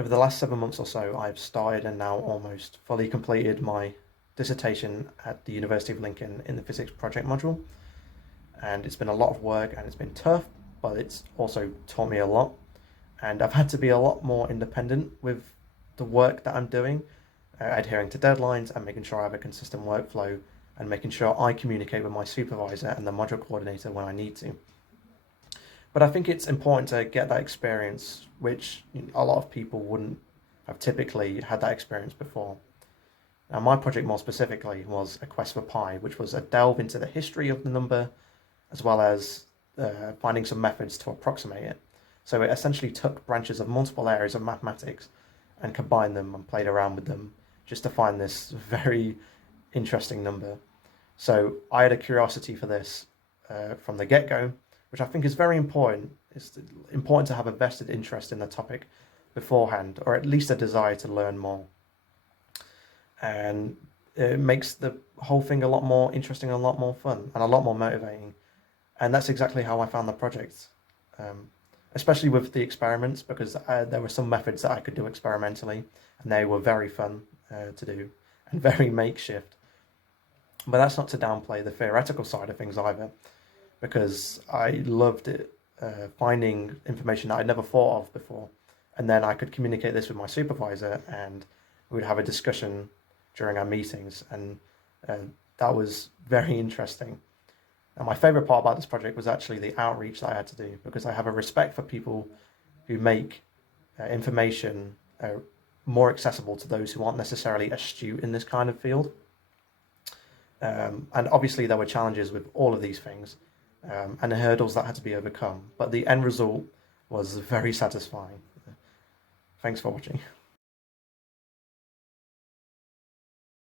Over the last 7 months or so, I've started and now almost fully completed my dissertation at the University of Lincoln in the physics project module. And it's been a lot of work and it's been tough, but it's also taught me a lot. And I've had to be a lot more independent with the work that I'm doing, adhering to deadlines and making sure I have a consistent workflow and making sure I communicate with my supervisor and the module coordinator when I need to. But I think it's important to get that experience, which a lot of people wouldn't have typically had that experience before. Now, my project more specifically was a quest for pi, which was a delve into the history of the number, as well as finding some methods to approximate it. So it essentially took branches of multiple areas of mathematics and combined them and played around with them just to find this very interesting number. So I had a curiosity for this from the get-go, which I think is very important. It's important to have a vested interest in the topic beforehand, or at least a desire to learn more. And it makes the whole thing a lot more interesting, a lot more fun, and a lot more motivating. And that's exactly how I found the project, especially with the experiments, because there were some methods that I could do experimentally, and they were very fun to do and very makeshift. But that's not to downplay the theoretical side of things either, because I loved it, finding information that I'd never thought of before. And then I could communicate this with my supervisor and we would have a discussion during our meetings. And that was very interesting. And my favorite part about this project was actually the outreach that I had to do, because I have a respect for people who make information more accessible to those who aren't necessarily astute in this kind of field. And obviously there were challenges with all of these things and the hurdles that had to be overcome. But the end result was very satisfying. Thanks for watching.